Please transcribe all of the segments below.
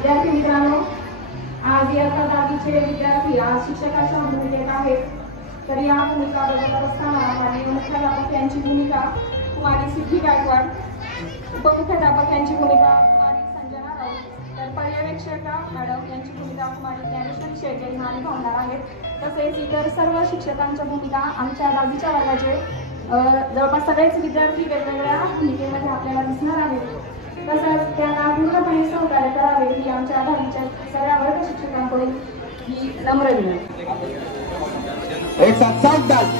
विद्यार्थी मित्रांनो, आज इयत्ता 10वीचे विद्यार्थी आज शिक्षकाच्या भूमिकेत आहेत. तर या भूमिका बजावत असताना माननीय मुख्याध्यापक यांची भूमिका कुमारी सिद्धी गायकवाड, उपमुख्याध्यापक यांची भूमिका कुमारी संजना राऊत, तर पर्यवेक्षिका मॅडम यांची भूमिका कुमारी ज्ञानेश्वरी शेळके ह्या निभावणार आहेत. तसेच इतर सर्व शिक्षकांच्या भूमिका आमच्या 10वीच्या वर्गाचे जवळपास सगळेच विद्यार्थी वेगवेगळ्या भूमिकेमध्ये आपल्याला दिसणार आहेत. तसंच त्यांना पूर्णपणे सहकार्य करावे ही आमच्या 10वीच्या सगळ्या वर्ग शिक्षकांकडून ही नम्र विनंती. एक साथ सावधान.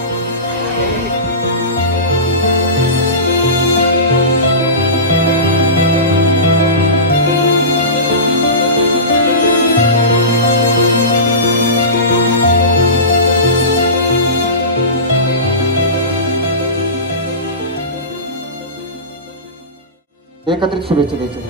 एकत्रित शुभेच्छा द्यायच्या.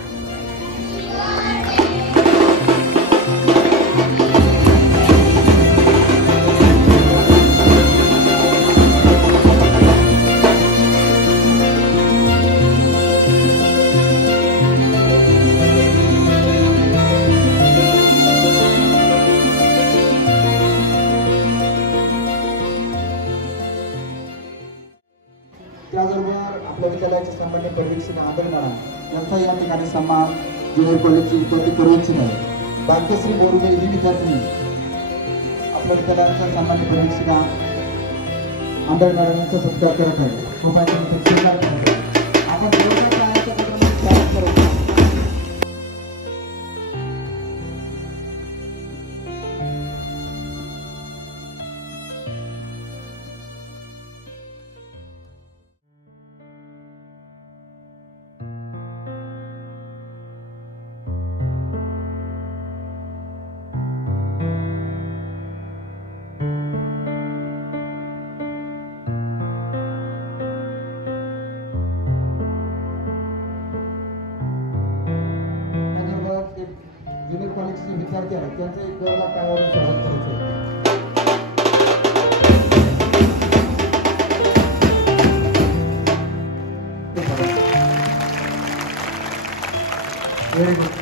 त्याचबरोबर आपल्या विद्यालयाचे सामान्य पर्यवेक्षक आदर मॅडम यांचा या ठिकाणी सन्मान ज्युनियर कॉलेजची विद्यार्थी पर्यवेक्षक आहे भाग्यश्री बोरुडे ही विद्यार्थिनी आपल्या विद्यालयाच्या सामान्य पर्यवेक्षिका आदर मॅडम यांचा सत्कार करत आहे. आपण ज्युनियर कॉलेजचे विद्यार्थी आहेत त्यांचं एक गौरव पायावरून स्वागत करायचं. Very good.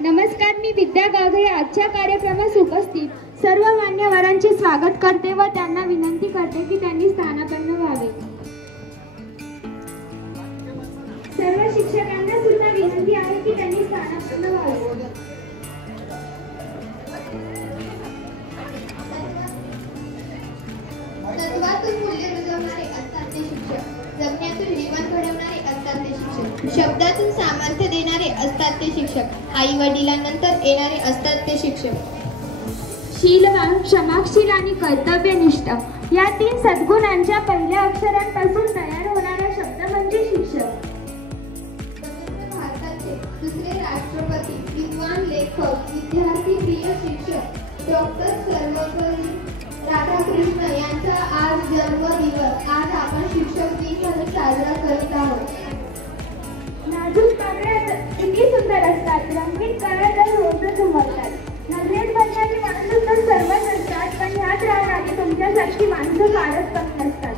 नमस्कार, मी विद्या गावघे आजच्या कार्यक्रमास उपस्थित सर्व मान्यवरांचे स्वागत करते व त्यांना विनंती करते की त्यांनी स्थानापन्न व्हावे. सर्व शिक्षकांना सुद्धा विनंती आहे की त्यांनी स्थानापन्न व्हावे. तत्वातून मूल्य रुजवणारे असतात ते शिक्षक, जगण्यातून जीवन घडवणारे असतात ते शिक्षक, शब्दातून सामर्थ्य देणारे असतात ते शिक्षक, आई वडिलांनंतर येणारे असतात ते शिक्षक. शीलवान, क्षमाशील आणि कर्तव्यनिष्ठ या 3 सद्गुणांच्या पहिल्या अक्षरांपासून तयार होणारा शब्द म्हणजे शिक्षक. भारताचे दुसरे राष्ट्रपती, विद्वान लेखक, विद्यार्थी प्रिय शिक्षक डॉक्टर सर्वपल्ली राधाकृष्ण यांचा आज जन्मदिवस. आज आपण शिक्षक दिन म्हणून साजरा करत आहोत. नाजूक पाकळ्या किती सुंदर असतात, रंगीत कळ्या तर रोजच उमलतात. नजरेत बसणारी माणसं तर सर्वच असतात, पण ह्याच राहणारी तुमच्यासारखी माणसं फारच कमी असतात.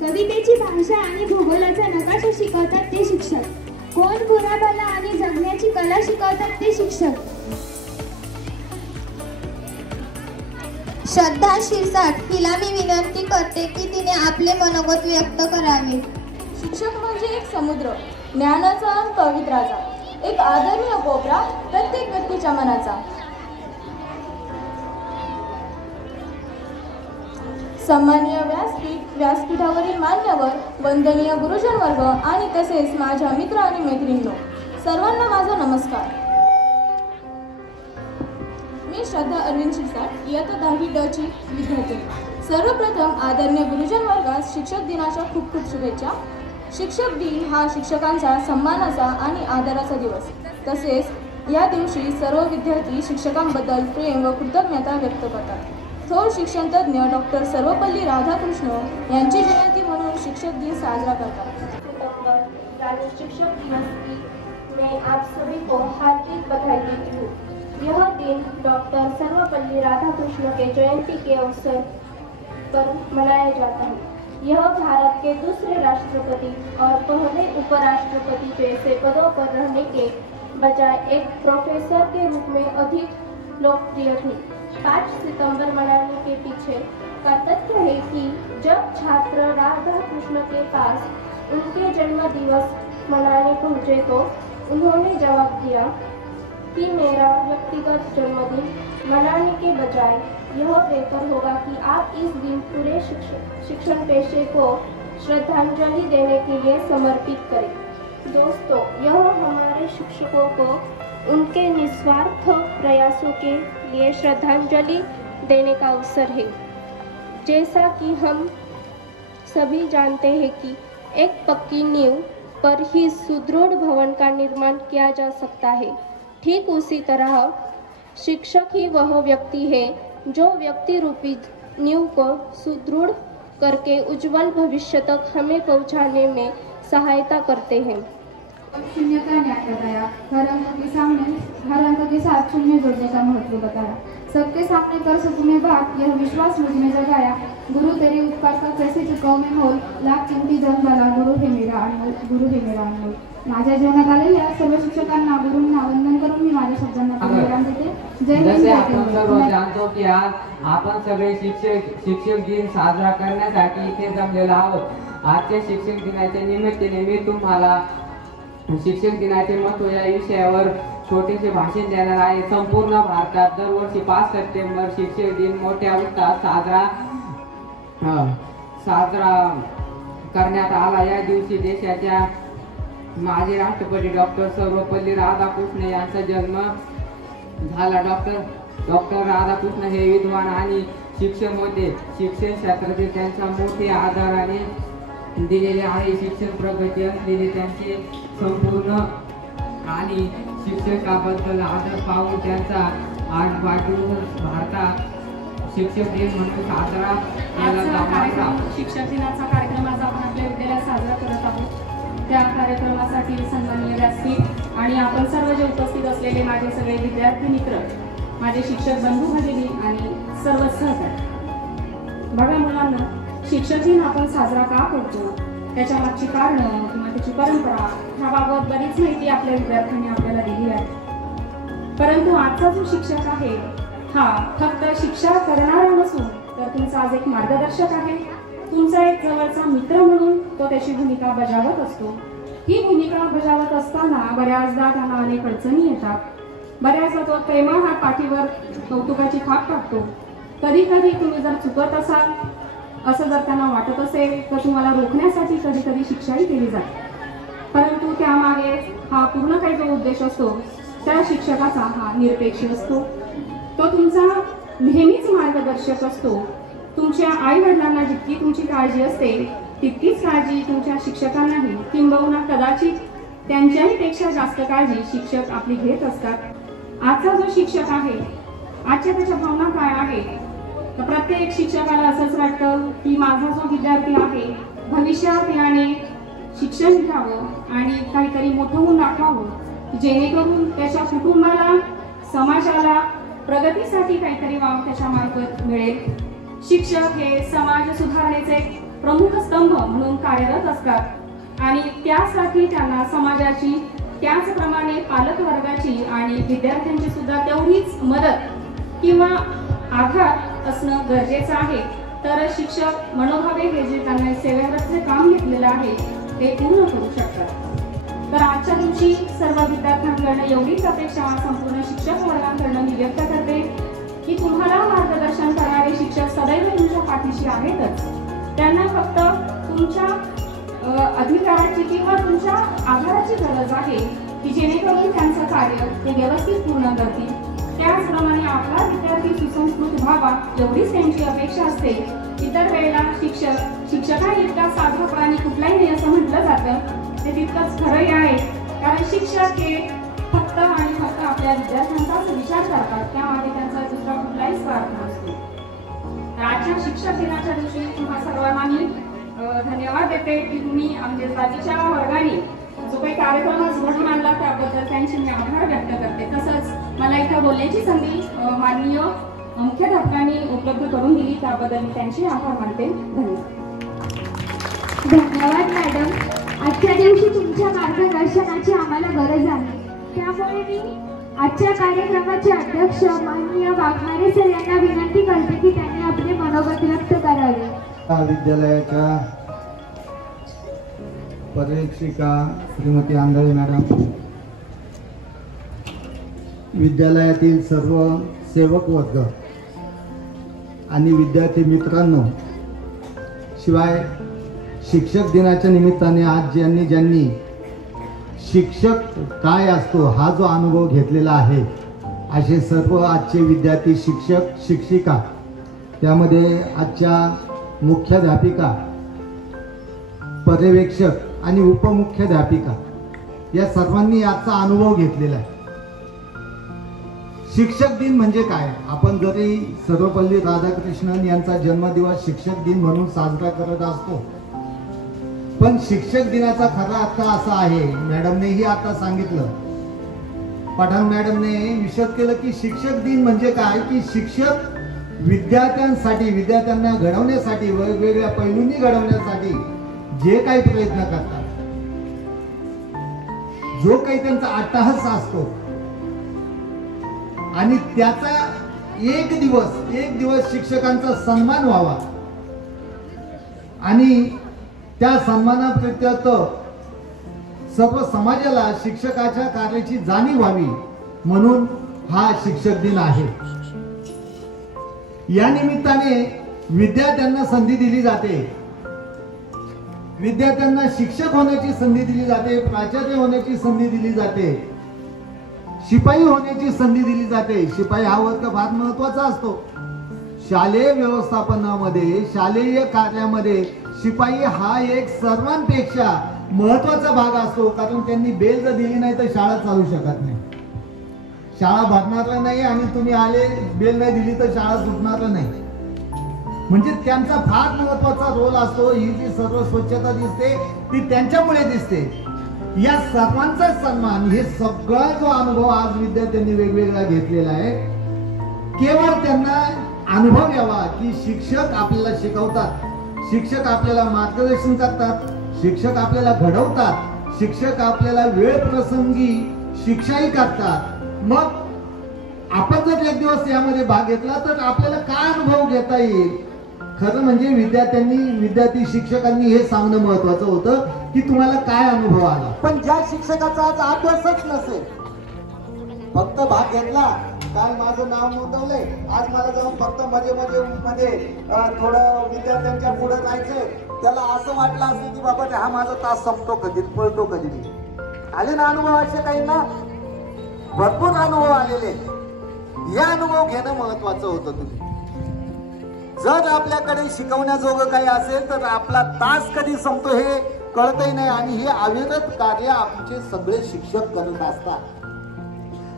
कवितेची भाषा आणि भूगोलाचा साठ हिला मी विनंती करते की तिने आपले मनोगत व्यक्त करावे. शिक्षक म्हणजे एक समुद्र, ज्ञानाचा आणि पवित्राचा, एक आदरणीय कोपरा प्रत्येक व्यक्तीच्या मनाचा. सन्माननीय व्यासपीठावरील मान्यवर, वंदनीय गुरुजन वर्ग आणि तसेच माझ्या मित्र आणि मैत्रिणींनो, सर्वांना माझा नमस्कार. मी श्रद्धा अरविंद शिरसाट, इयत्ता 10वी ड ची विद्यार्थी. सर्वप्रथम आदरणीय गुरुजन वर्गास शिक्षक दिनाच्या खूप खूप शुभेच्छा. शिक्षक दिन हा शिक्षकांचा सन्मानाचा आणि आदराचा दिवस. तसेच या दिवशी सर्व विद्यार्थी शिक्षकांबद्दल प्रेम व कृतज्ञता व्यक्त करतात. थोर शिक्षणतज्ञ डॉक्टर सर्वपल्ली राधाकृष्ण यांची जयंती म्हणून शिक्षक दिन साजरा करतात. यानी शिक्षक दिवस की मैं आप सभी को हार्दिक बधाई देती हूँ. यह दिन डॉक्टर सर्वपल्ली राधाकृष्ण के जयंती के अवसर पर मनाया जाता है. यह भारत के दूसरे राष्ट्रपति और पहले उपराष्ट्रपति जैसे पदों पर रहने के बजाय एक प्रोफेसर के रूप में अधिक लोकप्रिय थे. 5 सितंबर मनाने के पीछे का तथ्य है कि जब छात्र राधाकृष्ण के पास उनके जन्म दिवस मनाने पहुंचे तो उन्होंने जवाब दिया कि मेरा व्यक्तिगत जन्मदिन मनाने के बजाय यह बेहतर होगा कि आप इस दिन पूरे शिक्षण पेशे को श्रद्धांजलि देने के लिए समर्पित करें. दोस्तों, यह हमारे शिक्षकों को उनके निस्वार्थ प्रयासों के लिए श्रद्धांजलि देने का अवसर है. जैसा कि हम सभी जानते हैं कि एक पक्की नींव पर ही सुदृढ़ भवन का निर्माण किया जा सकता है. ठीक उसी तरह शिक्षक ही वह व्यक्ति है जो व्यक्ति रूपी नींव को सुदृढ़ करके उज्जवल भविष्य तक हमें पहुंचाने में सहायता करते हैं. शून्य का न्याय बताया, हर अंक के साथ शून्य जोड़ने का महत्व बताया. सबके सामने कर सकूं मैं बात, यह विश्वास मुझ में जगाया. गुरु तेरे उपकार का कैसे चुकाऊ मैं मोल, लाख किमती जन मला गुरु हे मेरा अनमोल, गुरु हे मेरा अनमोल. माझ्या जीवनात आलेल्या सर्व शिक्षकांना गुरूंना वंदन करून मी माझ्या शब्दांना विराम देते. जय हिंद. जसे आपण सर्व जाणतो की आज आपण सगळे शिक्षक दिन साजरा करण्यासाठी इथे जमलेलो आहोत. आजच्या शिक्षक दिनाच्या निमित्ताने मी तुम्हाला शिक्षक दिनाचे महत्त्व या विषयावर छोटेसे भाषण देणार आहे. संपूर्ण भारतात दरवर्षी 5 सप्टेंबर शिक्षक दिन मोठ्या उत्साहात साजरा करण्यात आला. या दिवशी देशाच्या माजी राष्ट्रपती डॉक्टर सर्वपल्ली राधाकृष्ण यांचा जन्म झाला. डॉक्टर राधाकृष्ण हे विद्वान आणि शिक्षक होते. शिक्षण क्षेत्रातील त्यांचा मोठे आदराने दिलेले आहे. शिक्षण प्रगती असलेले त्यांचे संपूर्ण आणि शिक्षकाबद्दल आदर पाहून त्यांचा आज वाढदिवस भारतात शिक्षक दिन म्हणून साजरा केला जातो. शिक्षक दिनाचा कार्यक्रम आज आपण आपल्या विद्यालयात साजरा करत आहोत. त्या कार्यक्रमासाठी सन्माननीय व्यासपीठ आणि आपण सर्व जे उपस्थित असलेले माझे सगळे विद्यार्थी मित्र, माझे शिक्षक बंधू भगिनी आणि सर्व सहकारी. बघा मुलांना, शिक्षक दिन आपण साजरा का करतो, त्याच्या मागची कारणं किंवा त्याची परंपरा ह्याबाबत बरीच माहिती आपल्या विद्यार्थ्यांनी आपल्याला दिली आहे. परंतु आजचा जो शिक्षक आहे हा फक्त शिक्षा करणारा नसून तर तुमचा आज एक मार्गदर्शक आहे. तुमचा एक जवळचा मित्र म्हणून तो त्याची भूमिका बजावत असतो. ही भूमिका बजावत असताना बऱ्याचदा त्यांना अनेक अडचणी येतात. बऱ्याचदा तो प्रेमळ हात पाठीवर कौतुकाची थाप टाकतो. कधी कधी तुम्ही जर चुकत असाल असं जर त्यांना वाटत असेल तर तुम्हाला रोखण्यासाठी कधी कधी शिक्षाही केली जाते. परंतु त्यामागे हा पूर्ण काही जो उद्देश असतो त्या शिक्षकाचा हा निरपेक्ष असतो. तो तुमचा नेहमीच मार्गदर्शक असतो. तुमच्या आई वडिलांना जितकी तुमची काळजी असते तितकीच काळजी तुमच्या शिक्षकांनाही, किंबहुना कदाचित त्यांच्याही पेक्षा जास्त काळजी शिक्षक आपली घेत असतात. आजचा जो शिक्षक आहे, आजच्या त्याच्या भावना काय आहे, तर प्रत्येक शिक्षकाला असंच वाटतं की माझा जो विद्यार्थी आहे भविष्यात याने शिक्षण घ्यावं आणि काहीतरी मोठं होऊन दाखवावं, जेणेकरून त्याच्या कुटुंबाला, समाजाला प्रगतीसाठी काहीतरी वाव त्याच्या मार्फत मिळेल. शिक्षक हे समाज सुधारणेचे प्रमुख स्तंभ म्हणून कार्यरत असतात आणि त्यासाठी त्यांना समाजाची, त्याचप्रमाणे पालक वर्गाची आणि विद्यार्थ्यांची सुद्धा तेवढीच मदत किंवा आधार असणं गरजेचं आहे. तर शिक्षक मनोभावे हे जे त्यांना सेवेवरचे काम घेतलेलं आहे ते पूर्ण करू शकतात. तर आजच्या दिवशी सर्व विद्यार्थ्यांकडनं एवढीच अपेक्षा संपूर्ण शिक्षक वर्गांकडनं मी व्यक्त करते की तुम्हाला मार्गदर्शन करणारे शिक्षक सदैव तुमच्या पाठीशी आहेतच. त्यांना फक्त तुमच्या अधिकाराची किंवा तुमच्या आधाराची गरज आहे की जेणेकरून त्यांचं कार्य ते व्यवस्थित पूर्ण करतील. त्याचप्रमाणे आपला विद्यार्थी सुसंस्कृत व्हावा एवढीच त्यांची अपेक्षा असते. इतर वेळेला शिक्षका इतका साधेपणाने कुठलाही नाही असं म्हटलं जातं ते तितकंच खरंही आहे. कारण शिक्षक हे फक्त आणि फक्त आपल्या विद्यार्थ्यांचाच विचार करतात, त्यामध्ये त्यांचा दुसरा कुठलाही स्वार्थ नसतो. तर आजच्या शिक्षक दिनाच्या दिवशी तुम्हा सर्वांना मी धन्यवाद देते की तुम्ही आमच्या जातीच्या वर्गाने जो काही कार्यक्रम घडून आणला त्याबद्दल त्यांचे मी आभार व्यक्त करते. तसंच मला इथं बोलण्याची संधी माननीय मुख्याध्यापकांनी उपलब्ध करून दिली त्याबद्दल मी त्यांचे आभार मानते. धन्यवाद मॅडम. आजच्या दिवशी तुमच्या मार्गदर्शनाची आम्हाला गरज आहे. त्यामुळे मी आजच्या कार्यक्रमाचे अध्यक्ष माननीय वाघमारे सर यांना विनंती करते की त्यांनी आपले मनोगत व्यक्त करावे. विद्यालयाच्या पर्यवेक्षिका श्रीमती आंधळे मॅडम, विद्यालयातील सर्व सेवक वर्ग आणि विद्यार्थी मित्रांनो, शिवाय शिक्षक दिनाच्या निमित्ताने आज ज्यांनी शिक्षक काय असतो हा जो अनुभव घेतलेला आहे असे सर्व आजचे विद्यार्थी, शिक्षक, शिक्षिका, त्यामध्ये आजच्या मुख्याध्यापिका, पर्यवेक्षक आणि उपमुख्याध्यापिका या सर्वांनी याचा अनुभव घेतलेला आहे. शिक्षक दिन म्हणजे काय? आपण जरी सर्वपल्ली राधाकृष्णन यांचा जन्मदिवस शिक्षक दिन म्हणून साजरा करत असतो, पण शिक्षक दिनाचा खरा अर्थ असा आहे, मॅडमनेही आता सांगितलं, पठाण मॅडमने विशद केलं की शिक्षक दिन म्हणजे काय, की शिक्षक विद्यार्थ्यांसाठी, विद्यार्थ्यांना घडवण्यासाठी, वेगवेगळ्या पैलूंनी घडवण्यासाठी जे काही प्रयत्न करतात, जो काही त्यांचा अट्टहास असतो आणि त्याचा एक दिवस शिक्षकांचा सन्मान व्हावा आणि त्या सन्मानाप्रित्यर्थ सर्व समाजाला शिक्षकाच्या कार्याची जाणीव व्हावी म्हणून हा शिक्षक दिन आहे. या निमित्ताने विद्यार्थ्यांना संधी दिली जाते, विद्यार्थ्यांना शिक्षक होण्याची संधी दिली जाते, प्राचार्य होण्याची संधी दिली जाते, शिपाई होण्याची संधी दिली जाते. शिपाई हा वर्ग फार महत्वाचा असतो. शालेय व्यवस्थापनामध्ये, शालेय कार्यामध्ये शिपाई हा एक सर्वांपेक्षा महत्वाचा भाग असतो. कारण त्यांनी बेल जर दिली नाही तर शाळा चालू शकत नाही, शाळा भरणार नाही आणि तुम्ही आले बेल नाही दिली तर शाळा सुटणार नाही. म्हणजे त्यांचा फार महत्वाचा रोल असतो. ही जी सर्व स्वच्छता दिसते ती त्यांच्यामुळे दिसते. या सर्वांचा सन्मान, हे सगळा जो अनुभव आज विद्यार्थ्यांनी वेगवेगळा घेतलेला आहे, केवळ त्यांना अनुभव यावा की शिक्षक आपल्याला शिकवतात, शिक्षक आपल्याला मार्गदर्शन करतात, शिक्षक आपल्याला घडवतात, शिक्षक आपल्याला वेळ प्रसंगी शिक्षाही करतात. मग आपण जर एक दिवस यामध्ये भाग घेतला तर आपल्याला काय अनुभव घेता येईल? खरं म्हणजे विद्यार्थी शिक्षकांनी हे सांगणं महत्वाचं होतं की तुम्हाला काय अनुभव आला. पण ज्या शिक्षकाचा आज अभ्यासच नसेल, फक्त भाग घेतला, काल माझं नाव नोंदवलंय, आज मला जाऊन फक्त मध्ये थोडं विद्यार्थ्यांच्या पुढे जायचंय, त्याला असं वाटलं असेल की बाबा हा माझा तास संपतो कधी, पळतो कधी. आले ना अनुभव असे काही ना, भरपूर अनुभव आलेले. हे अनुभव घेणं महत्वाचं होतं. तुम्ही जर आपल्याकडे शिकवण्याजोगं काही असेल तर आपला तास कधी संपतो हे कळतही नाही आणि हे अविरत कार्य आमचे सगळे शिक्षक करत असतात.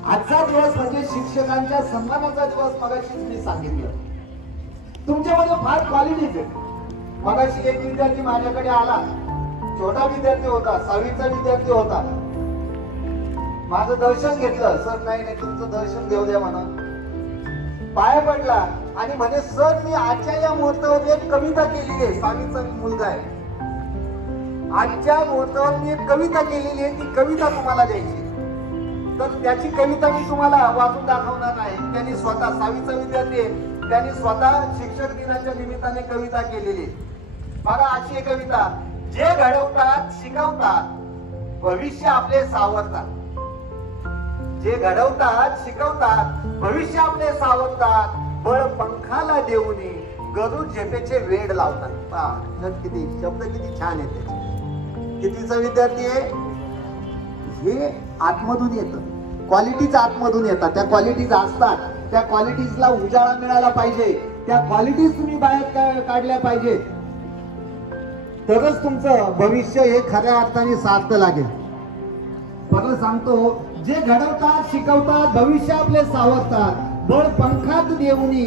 आजचा दिवस म्हणजे शिक्षकांच्या सन्मानाचा दिवस. मगाशी मी सांगितलं तुमच्यामध्ये फार क्वालिटीज आहेत. मगाशी एक विद्यार्थी माझ्याकडे आला, छोटा विद्यार्थी होता, 6वीचा विद्यार्थी होता. माझं दर्शन घेतलं. सर नाही तुमचं दर्शन घेऊ द्या म्हणा. पाया पडला आणि म्हणे सर मी आजच्या या मुहूर्तावर एक कविता केलेली आहे. 6वीचा मुलगा आहे. आजच्या मुहूर्तावर मी एक कविता केलेली आहे, ती कविता तुम्हाला द्यायची. तर त्याची कविता मी तुम्हाला वाचून दाखवणार आहे. त्यांनी स्वतः 6वीचा विद्यार्थी त्यांनी स्वतः शिक्षक दिनाच्या निमित्ताने कविता केलेली. बघा अशी एक कविता, जे घडवतात शिकवतात भविष्य आपले सावरतात. जे घडवतात शिकवतात भविष्य आपले सावरतात, बळ पंखाला देऊन गरुड झेपेचे वेड लावतात. किती शब्द किती छान आहेत त्याचे. कितीचा विद्यार्थी आहे हे आतमधून येतं, क्वालिटीज आतमधून येतात. त्या क्वालिटीज असतात, त्या क्वालिटीजला उजाळा मिळाला पाहिजे, त्या क्वालिटीज तुम्ही बाहेर काढल्या पाहिजे, तरच तुमचं भविष्य हे खऱ्या अर्थाने सार्थ लागेल. परत सांगतो, जे घडवतात शिकवतात भविष्य आपले सावरतात, बळ पंखात देऊनी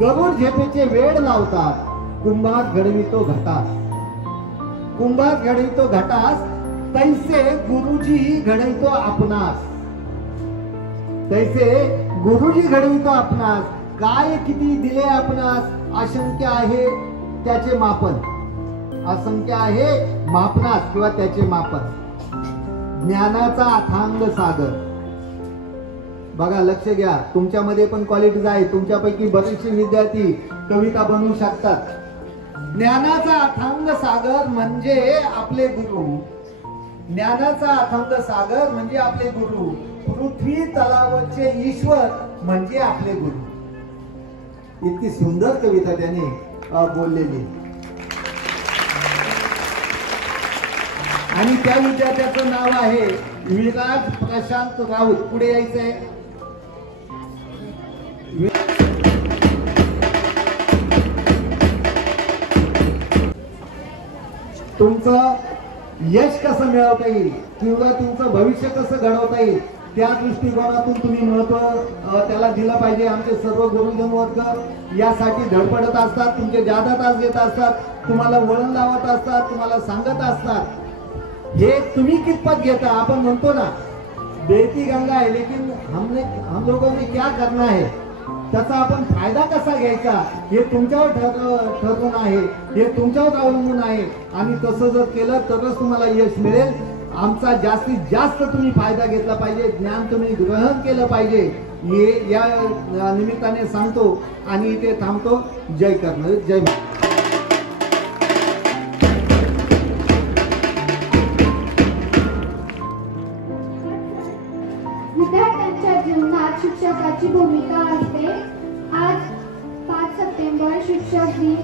गरुड झेपेचे वेड लावतात. कुंभार घडवितो घटास, कुंभार घडवितो घटास, तैसे गुरुजी घडवितो आपणास. तैसे गुरुजी घडवितो आपणास, काय किती दिले आपणास असंख्य आहे त्याचे मापन. असंख्य आहे मापनास किंवा त्याचे मापन. ज्ञानाचा अथांग सागर. बघा लक्ष घ्या, तुमच्यामध्ये पण क्वालिटीज आहे, तुमच्यापैकी बरेचसे विद्यार्थी कविता बनवू शकतात. ज्ञानाचा अथांग सागर म्हणजे आपले गुरु. ज्ञानाचा अथांग सागर म्हणजे आपले गुरु. पृथ्वी तलावचे ईश्वर म्हणजे आपले गुरु. इतकी सुंदर कविता त्याने बोललेली. आणि त्या विद्यार्थ्याचं नाव आहे विराज प्रशांत राऊत. पुढे यायचंय. तुमचं यश कसं मिळवता येईल किंवा तुमचं भविष्य कसं घडवता येईल त्या दृष्टिकोनातून तुम्ही महत्व त्याला दिलं पाहिजे. आमचे सर्व गुरुजन वर्ग यासाठी धडपडत असतात, तुमचे जादा तास घेत असतात, तुम्हाला वळण लावत असतात, तुम्हाला सांगत असतात. हे तुम्ही कितपत घेता. आपण म्हणतो ना बेटी गंगा है लेकिन हम लोगों ने क्या करना है, त्याचा आपण फायदा कसा घ्यायचा हे तुमच्यावर ठरवून आहे, हे तुमच्यावर अवलंबून आहे. आणि तसं जर केलं तरच तुम्हाला यश मिळेल. आमचा जास्तीत जास्त तुम्ही फायदा घेतला पाहिजे, ज्ञान तुम्ही ग्रहण केलं पाहिजे, हे या निमित्ताने सांगतो आणि इथे थांबतो. जय कर्ण, जय भारत. विद्यार्थ्यांच्या जीवनात शिक्षकाची भूमिका असते. आज 5 सप्टेंबर शिक्षक दिन.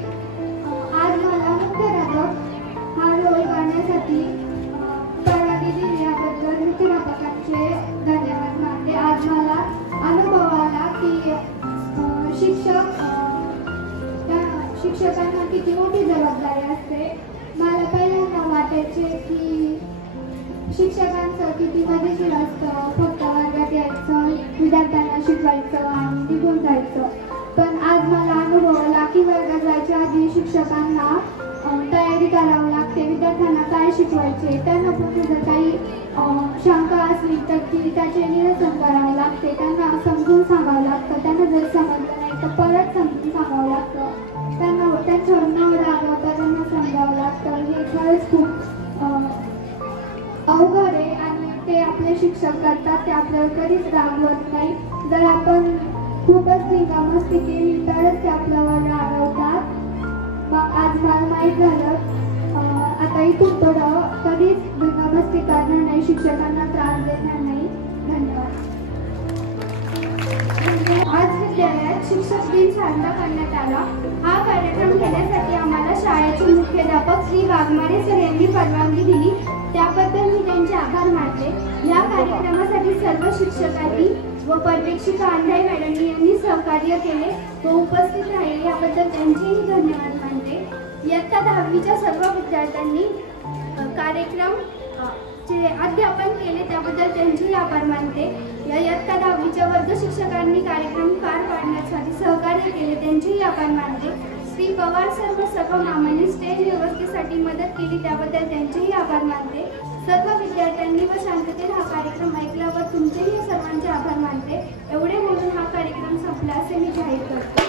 आज मला मुख्याध्यापक हा रोल करण्यासाठी परवानगी दिल्याबद्दल मुख्याध्यापकांचे धन्यवाद मानते. आज मला अनुभव आला की शिक्षकांना किती मोठी जबाबदारी असते. मला पहिल्यांदा वाटायचे की शिक्षकांचं किती मजेशीर असतं, फक्त वर्गात यायचं, विद्यार्थ्यांना शिकवायचं आणि निघून जायचं. पण आज मला अनुभव आला की वर्गात जायच्या आधी शिक्षकांना तयारी करावं लागते. विद्यार्थ्यांना काय शिकवायचे, त्यांना पण जर काही शंका असली तर ती त्याचे निरसन करावं लागते, त्यांना समजून सांगावं लागतं. त्यांना जर समजलं नाही तर परत समजून सांगावं लागतं. त्यांना त्यांच्यावर न रागवता त्यांना समजावं लागतं. हे खरंच खूप अवघड आहे आणि ते आपले शिक्षक करतात, ते आपल्याला कधीच रागवत नाही. जर आपण खूपच धिंगामस्ती केली तरच ते आपल्यावर रागवतात. मग आज मला माहीत झालं आता इथून पुढं कधीच धिंगामस्ती करणार नाही, शिक्षकांना त्रास देणार नाही. धन्यवाद. आज विद्यालयात शिक्षक दिन साजरा करण्यात आला. हा कार्यक्रम घेण्यासाठी आम्हाला शाळेचे मुख्याध्यापक श्री वाघमारे सर यांनी परवानगी दिली, त्याबद्दल मी त्यांचे आभार मानते. या कार्यक्रमासाठी सर्व शिक्षकांनी व पर्यवेक्षिका अंधाई मॅडम यांनी सहकार्य केले व उपस्थित राहिले याबद्दल त्यांचेही धन्यवाद मानते. इयत्ता 10वीच्या सर्व विद्यार्थ्यांनी कार्यक्रम चे अध्यापन केले त्याबद्दल त्यांचेही आभार मानते. या इयत्ता 10वीच्या वर्ग शिक्षकांनी कार्यक्रम पार पाडण्यासाठी सहकार्य केले त्यांचेही आभार मानते. श्री पवार सर व सर्व मामांनी स्टेज व्यवस्थेसाठी मदत केली त्याबद्दल त्यांचेही आभार मानते. सर्व विद्यार्थ्यांनी व शांततेत हा कार्यक्रम ऐकल्यावर तुमचेही सर्वांचे आभार मानते. एवढे बोलून हा कार्यक्रम संपला असे मी जाहीर करतो.